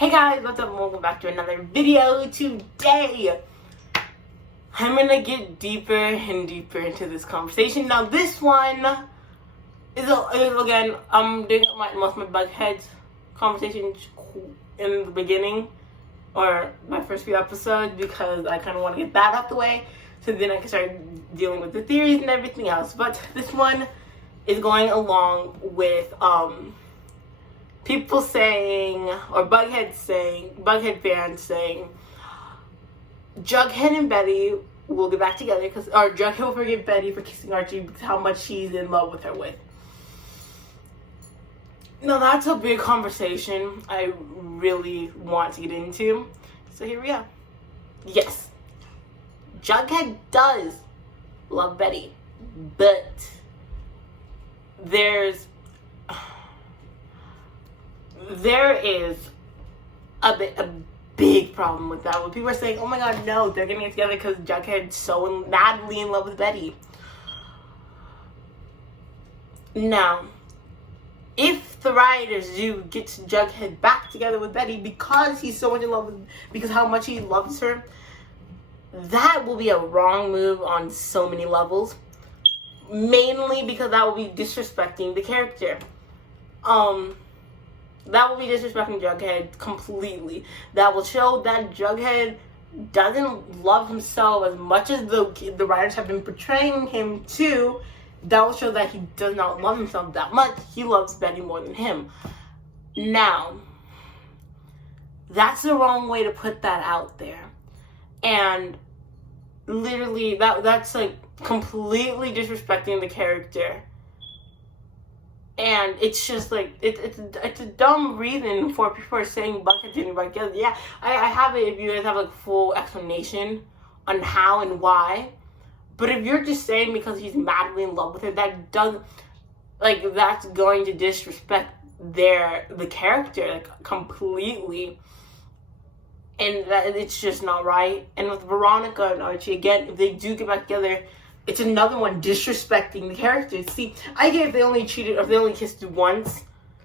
Hey guys, what's up? Welcome back to another video. Today, I'm gonna get deeper and deeper into this conversation. Now, this one is again, I'm doing most of my bugheads conversations in the beginning, or my first few episodes, because I kind of want to get that out the way, so then I can start dealing with the theories and everything else. But this one is going along with people saying, or Bughead fans saying, Jughead and Betty will get back together or Jughead will forgive Betty for kissing Archie because how much she's in love with her with. Now that's a big conversation I really want to get into. So here we go. Yes, Jughead does love Betty, but there is a big problem with that. When people are saying, oh my god, no, they're getting it together because Jughead's so madly in love with Betty. Now, if the writers do get Jughead back together with Betty because he's so much in love with, because how much he loves her, that will be a wrong move on so many levels. Mainly because that will be disrespecting the character. That will be disrespecting Jughead completely. That will show that Jughead doesn't love himself as much as the writers have been portraying him to. That will show that he does not love himself that much. He loves Betty more than him. Now, that's the wrong way to put that out there. And literally, that's like completely disrespecting the character. And it's just like, it's a dumb reason for people are saying Bucket didn't work together. Yeah, I have it if you guys have like full explanation on how and why. But if you're just saying because he's madly in love with her, that doesn't, like, that's going to disrespect the character, like, completely. And that it's just not right. And with Veronica and Archie, again, if they do get back together, it's another one disrespecting the characters. See, I get if they only cheated or if they only kissed once,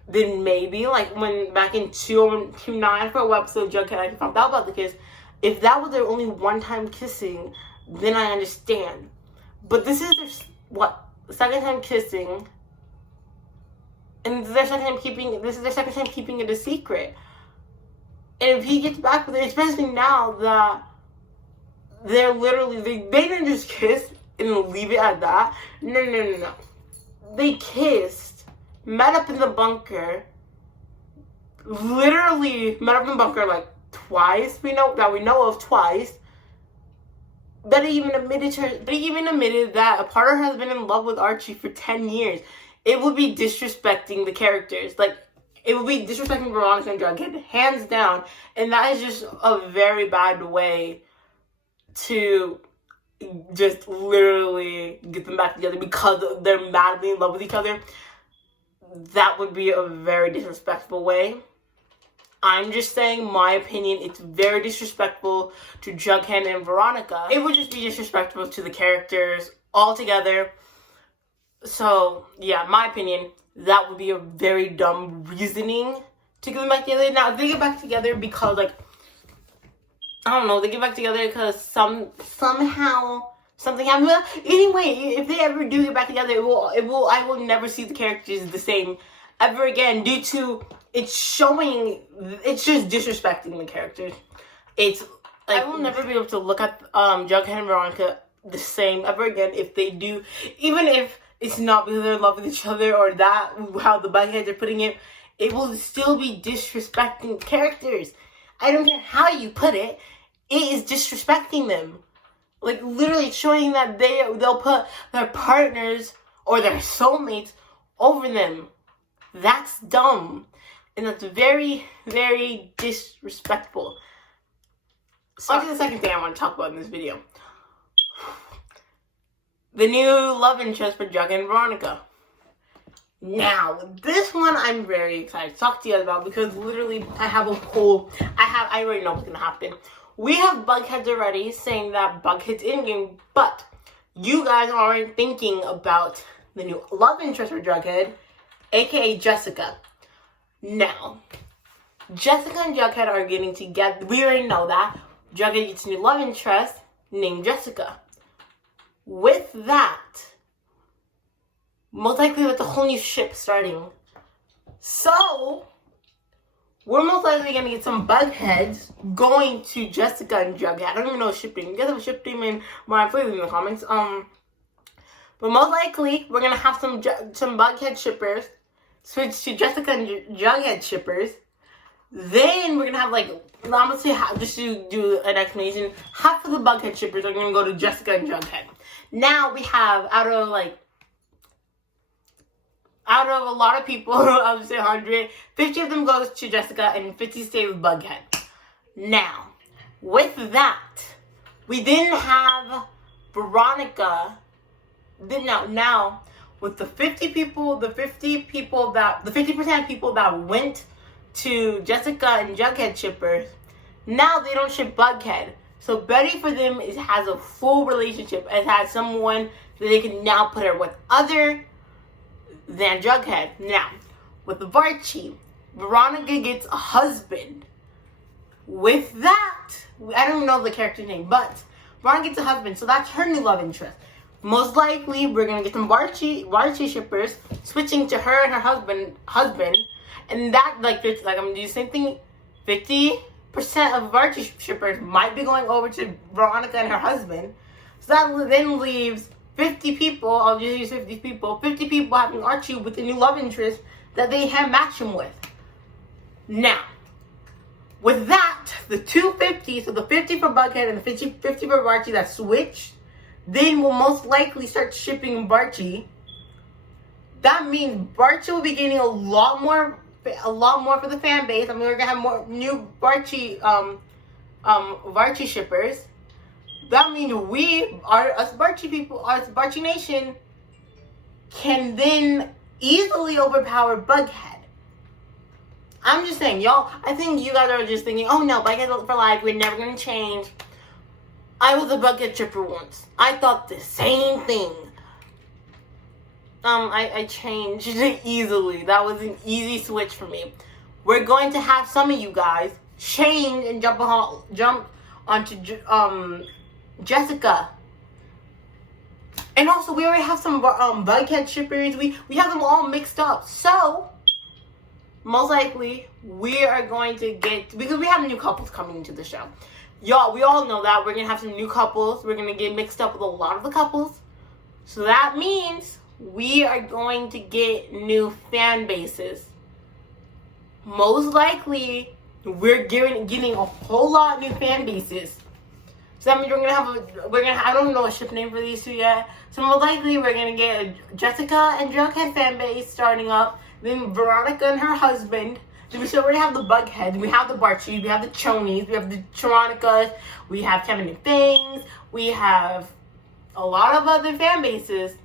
then maybe, like when back in 2009 for a episode, Jughead actually found out about the kiss. If that was their only one-time kissing, then I understand. But this is their second time kissing, and this is their second time keeping it a secret. And if he gets back with it, especially now that they're literally they didn't just kiss and leave it at that. No. They kissed, met up in the bunker, literally met up in the bunker like twice. We know of twice. Betty even admitted that a part of her has been in love with Archie for 10 years. It would be disrespecting the characters. Like, it would be disrespecting Veronica and Jughead, hands down. And that is just a very bad way to just literally get them back together because they're madly in love with each other. That would be a very disrespectful way. I'm just saying my opinion. It's very disrespectful to Jughead and Veronica. It would just be disrespectful to the characters altogether. So, yeah, my opinion, that would be a very dumb reasoning to get them back together. Now, if they get back together because, like, I don't know, they get back together because somehow something happened. But anyway, if they ever do get back together, I will never see the characters the same ever again due to it's just disrespecting the characters. It's like, I will never be able to look at Jughead and Veronica the same ever again if they do, even if it's not because they're in love with each other or that how the Bugheads are putting it. It will still be disrespecting characters. I don't care how you put it. It is disrespecting them. Like, literally showing that they'll put their partners or their soulmates over them. That's dumb. And that's very, very disrespectful. So, on to the second thing I want to talk about in this video. The new love interest for Jughead and Veronica. Now, this one I'm very excited to talk to you guys about because literally I already know what's going to happen. We have Bugheads already saying that Bughead's in-game, but you guys aren't thinking about the new love interest for Jughead, aka Jessica. Now, Jessica and Jughead are getting together. We already know that. Jughead gets a new love interest named Jessica. With that, most likely that's a whole new ship starting. So, we're most likely going to get some bugheads going to Jessica and Jughead. I don't even know a ship name. You guys have a ship name in my please in the comments. But most likely, we're going to have some bughead shippers switch to Jessica and Jughead shippers. Then we're going to have, like, I'm going to say, just to do an explanation, half of the bughead shippers are going to go to Jessica and Jughead. Now, we have, out of a lot of people, I would say 100, 50 of them goes to Jessica and 50 stay with Bughead. Now, with that, we then have Veronica. Now, with the 50% of people that went to Jessica and Jughead shippers, now they don't ship Bughead. So Betty for them has a full relationship. It has someone that they can now put her with other than Jughead. Now, with Varchi, Veronica gets a husband. With that, I don't know the character's name, but Veronica gets a husband, so that's her new love interest. Most likely, we're gonna get some Varchi shippers switching to her and her husband, and that, like I'm gonna do the same thing. 50% of Varchi shippers might be going over to Veronica and her husband, so that then leaves 50 people, I'll just use 50 people, 50 people having Archie with a new love interest that they have matched him with. Now, with that, the 250, so the 50 for Bughead and the 50 for Barchi that switched, then will most likely start shipping Barchi. That means Barchi will be getting a lot more for the fan base. I mean, we're gonna have more new Barchi shippers. That means us Barchi Nation, can then easily overpower Bughead. I'm just saying, y'all, I think you guys are just thinking, oh no, Bughead for life, we're never going to change. I was a Bughead shipper once. I thought the same thing. I changed it easily. That was an easy switch for me. We're going to have some of you guys change and jump onto Jessica. And also, we already have some Bughead shippers. We have them all mixed up. So, most likely, we are going to get, because we have new couples coming into the show. Y'all, we all know that. We're going to have some new couples. We're going to get mixed up with a lot of the couples. So that means we are going to get new fan bases. Most likely, we're getting a whole lot of new fan bases. So that means I don't know a ship name for these two yet. So most likely, we're going to get a Jessica and Jughead fan base starting up. Then Veronica and her husband. Then we already have the Bughead. We have the Barchi. We have the Chonies. We have the Charonicas. We have Kevin and Fangs. We have a lot of other fan bases.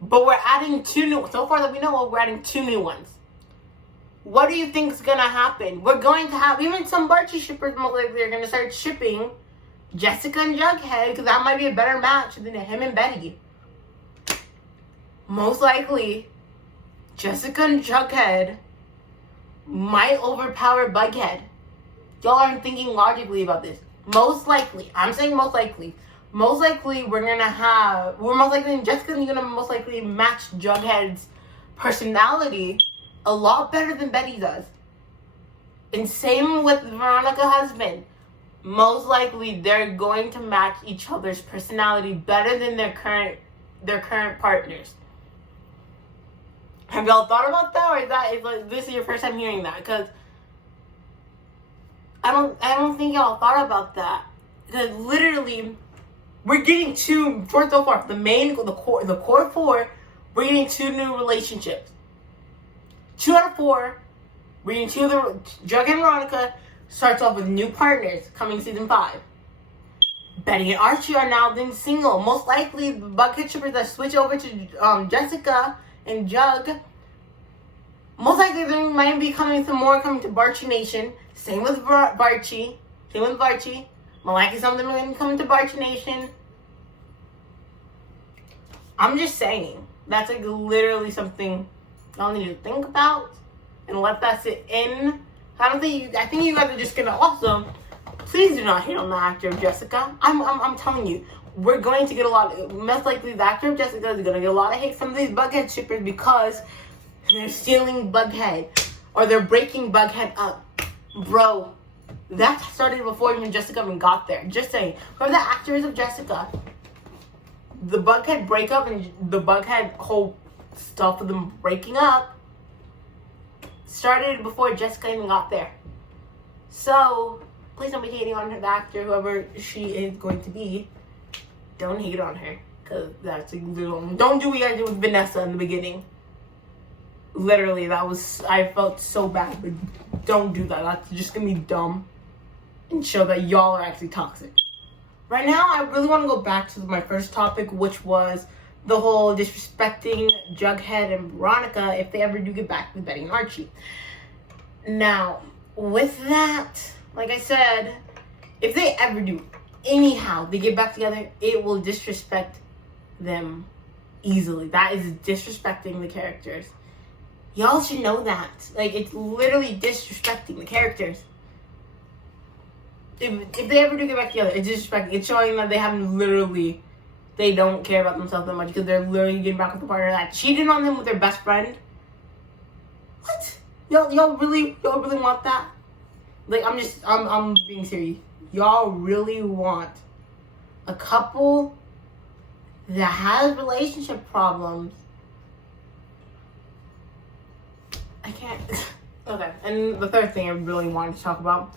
But we're adding two new ones. So far that we know of, we're adding two new ones. What do you think is going to happen? We're going to have, even some Barchi shippers most likely are going to start shipping Jessica and Jughead, because that might be a better match than him and Betty. Most likely, Jessica and Jughead might overpower Bughead. Y'all aren't thinking logically about this. Most likely, I'm saying most likely. Most likely, Jessica is gonna most likely match Jughead's personality a lot better than Betty does. And same with Veronica's husband. Most likely, they're going to match each other's personality better than their current partners. Have y'all thought about that, or is this is your first time hearing that? Because I don't think y'all thought about that. Because literally, we're getting two so far. The core four, we're getting two new relationships. 2 out of 4, we're getting two of the Jughead and Veronica starts off with new partners coming season 5. Betty and Archie are now then single. Most likely, the Bughead shippers that switch over to Jessica and Jug, most likely there might be coming to Barchi Nation. Same with Barchi. Most likely something going to be coming to Barchi Nation. I'm just saying. That's literally something y'all need to think about and let that sit in I think you guys are just gonna also, please do not hate on the actor of Jessica. I'm telling you, we're going to get a lot, most likely the actor of Jessica is gonna get a lot of hate from these Bughead shippers because they're stealing Bughead, or they're breaking Bughead up. Bro, that started before even Jessica even got there. Just saying. Whoever the actor is of Jessica, the Bughead breakup and the Bughead whole stuff of them breaking up started before Jessica even got there. So, please don't be hating on her, the actor, whoever she is going to be. Don't hate on her. Because that's a little... Don't do what you guys did with Vanessa in the beginning. Literally, I felt so bad. But don't do that. That's just going to be dumb. And show that y'all are actually toxic. Right now, I really want to go back to my first topic, which was the whole disrespecting Jughead and Veronica if they ever do get back with Betty and Archie. Now, with that, like I said, if they ever do, anyhow, they get back together, it will disrespect them easily. That is disrespecting the characters. Y'all should know that. Like, it's literally disrespecting the characters. If they ever do get back together, it's disrespecting. It's showing that they don't care about themselves that much because they're literally getting back with the partner that cheated on them with their best friend. What? Y'all really want that? Like, I'm being serious. Y'all really want a couple that has relationship problems? I can't. Okay, and the third thing I really wanted to talk about.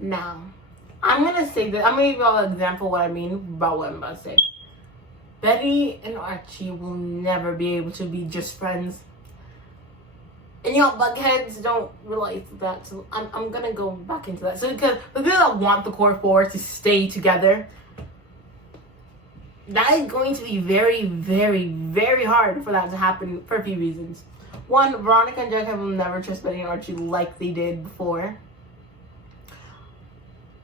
Now, I'm going to say that, I'm going to give you all an example of what I mean about what I'm about to say. Betty and Archie will never be able to be just friends. And y'all bugheads don't realize that, so I'm going to go back into that. So because the people that want the core four to stay together, that is going to be very, very, very hard for that to happen for a few reasons. One, Veronica and Jughead will never trust Betty and Archie like they did before.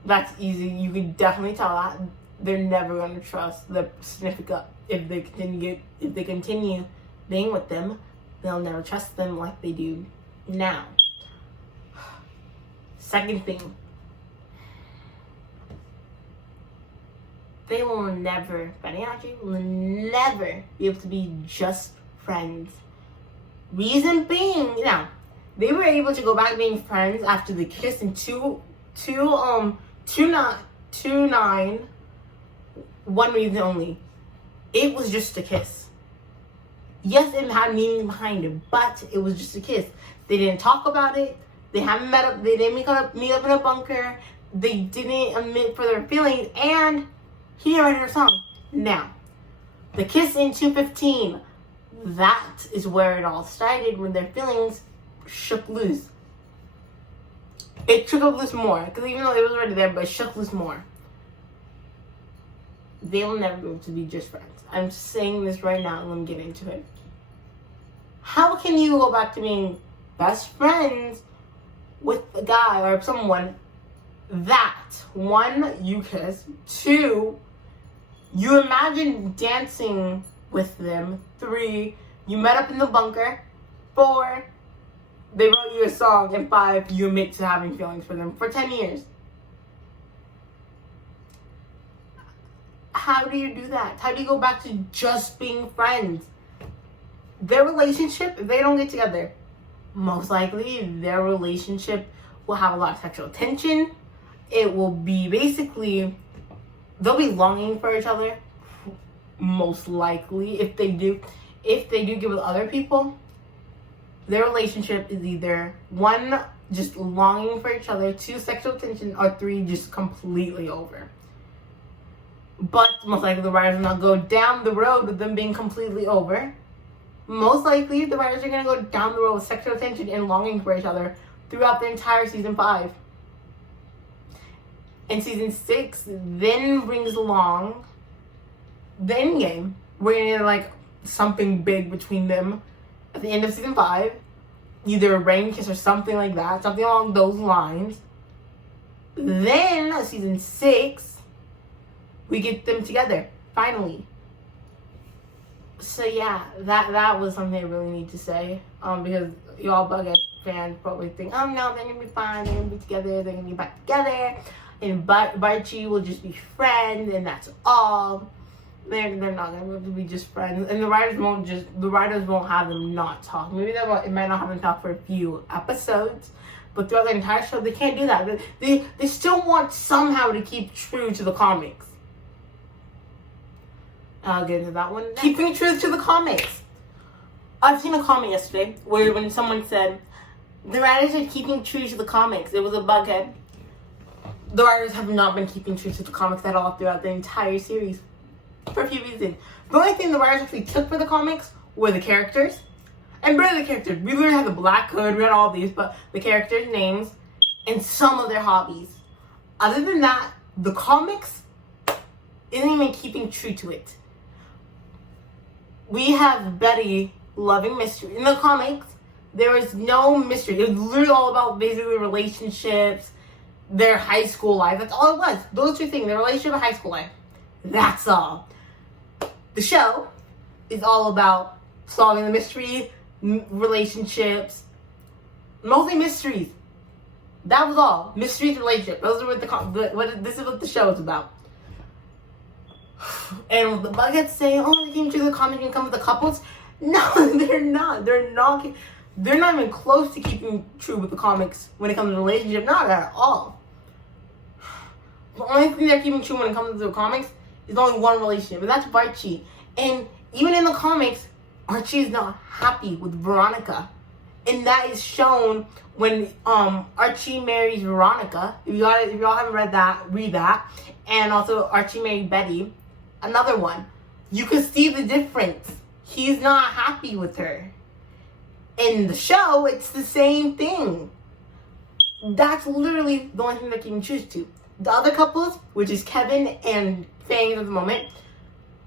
That's easy. You can definitely tell that they're never going to trust the significant. If they continue being with them, they'll never trust them like they do now. Second thing, they will never, Betty and Archie will never be able to be just friends. Reason being, they were able to go back being friends after the kiss in 2-9. One reason only. It was just a kiss. Yes, it had meaning behind it, but it was just a kiss. They didn't talk about it. They haven't met up. They didn't meet up in a bunker. They didn't admit for their feelings, and he didn't write her song. Now, the kiss in 2:15. That is where it all started, when their feelings shook loose. It shook loose more, because even though it was already there, but it shook loose more. They will never be able to be just friends. I'm saying this right now, and let me get into it. How can you go back to being best friends with a guy or someone that, one, you kiss, two, you imagine dancing with them, three, you met up in the bunker, four, they wrote you a song, and five, you admit to having feelings for them for 10 years. How do you do that? How do you go back to just being friends? Their relationship, if they don't get together, most likely their relationship will have a lot of sexual tension. It will be basically, they'll be longing for each other, most likely. If they do get with other people, their relationship is either one, just longing for each other, two, sexual tension, or three, just completely over. But most likely the writers will not go down the road with them being completely over. Most likely the writers are going to go down the road with sexual tension and longing for each other throughout the entire season 5. And season 6 then brings along the end game. We're going to get like something big between them at the end of season 5. Either a rain kiss or something like that. Something along those lines. Then season 6, we get them together, finally. So yeah, that was something I really need to say. Because y'all Bughead fans probably think, oh no, they're gonna be fine, they're gonna be together, they're gonna be back together, and Barchi will just be friends, and that's all. They're not gonna be just friends, and the writers won't have them not talk. Maybe it might not have them talk for a few episodes, but throughout the entire show they can't do that. They still want somehow to keep true to the comics. I'll get into that one. Keeping true to the comics. I've seen a comment yesterday where when someone said the writers are keeping true to the comics, it was a Bughead. The writers have not been keeping true to the comics at all throughout the entire series. For a few reasons. The only thing the writers actually took for the comics were the characters. And barely the characters. We literally had the Black Hood, we had all these, but the characters' names and some of their hobbies. Other than that, the comics isn't even keeping true to it. We have Betty loving mystery. In the comics, there was no mystery. It was literally all about basically relationships, their high school life. That's all it was. Those two things, their relationship and high school life. That's all. The show is all about solving the mystery, relationships, mostly mysteries. That was all. Mysteries, relationships. Those are this is what the show is about. And the Bugheads say, oh, they came to the comic and come with the couples. No, they're not. They're not even close to keeping true with the comics when it comes to relationship. Not at all. The only thing they're keeping true when it comes to the comics is only one relationship, and that's Archie. And even in the comics, Archie is not happy with Veronica. And that is shown when Archie marries Veronica. If y'all haven't read that, read that. And also Archie married Betty. Another one. You can see the difference. He's not happy with her. In the show, it's the same thing. That's literally the only thing they're keeping true to. The other couples, which is Kevin and Fangs at the moment,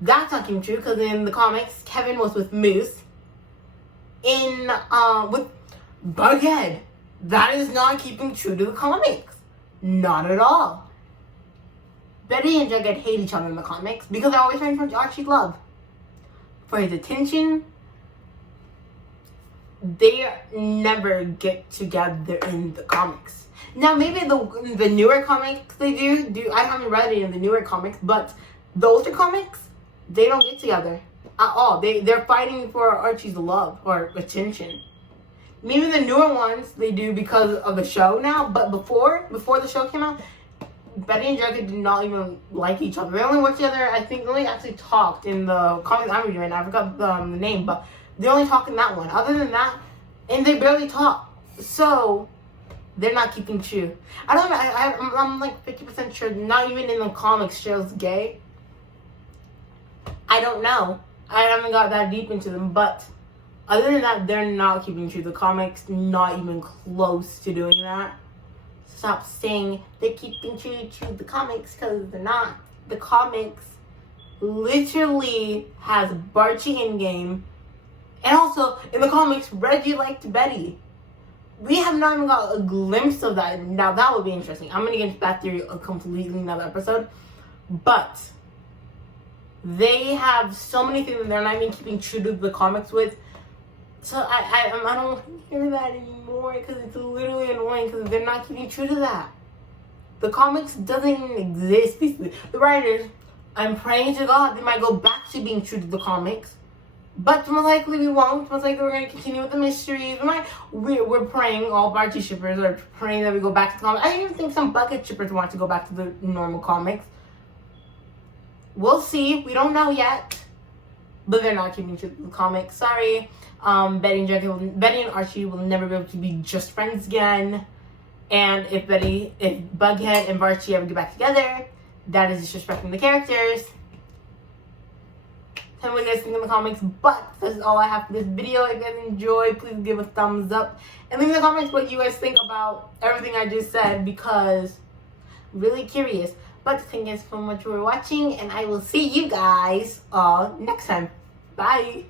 that's not keeping true because in the comics, Kevin was with Moose. With Bughead, that is not keeping true to the comics. Not at all. Betty and Jughead hate each other in the comics because they're always trying for Archie's love. For his attention, they never get together in the comics. Now, maybe the newer comics they do. I haven't read any of the newer comics, but the older comics, they don't get together at all. They're fighting for Archie's love or attention. Maybe the newer ones they do because of the show now, but before the show came out, Betty and Jughead did not even like each other. They only worked together, I think they only actually talked in the comics I'm reading right now. I forgot the name, but they only talk in that one. Other than that, and they barely talk. So, they're not keeping true. I don't know, I'm like 50% sure, not even in the comics, Cheryl's gay. I don't know. I haven't got that deep into them, but other than that, they're not keeping true to the comics, not even close to doing that. Stop saying they're keeping true to the comics because they're not. The comics literally has Barchi in game. And also, in the comics, Reggie liked Betty. We have not even got a glimpse of that. Now, that would be interesting. I'm going to get into that theory a completely another episode. But they have so many things that they're not even keeping true to the comics with. So I don't hear that anymore because it's literally annoying because they're not keeping true to that. The comics doesn't even exist. The writers, I'm praying to God they might go back to being true to the comics. But most likely we won't. Most likely we're going to continue with the mysteries. We're praying, all Barchi shippers are praying that we go back to the comics. I even think some Bucket shippers want to go back to the normal comics. We'll see. We don't know yet. But they're not keeping true to the comics. Sorry. Betty and Archie will never be able to be just friends again. And if Bughead and Barchi ever get back together, that is disrespecting the characters. Tell me what you guys think in the comments. But that's all I have for this video. If you guys enjoyed, please give a thumbs up. And leave in the comments what you guys think about everything I just said because I'm really curious. But thank you guys so much for watching. And I will see you guys all next time. Bye.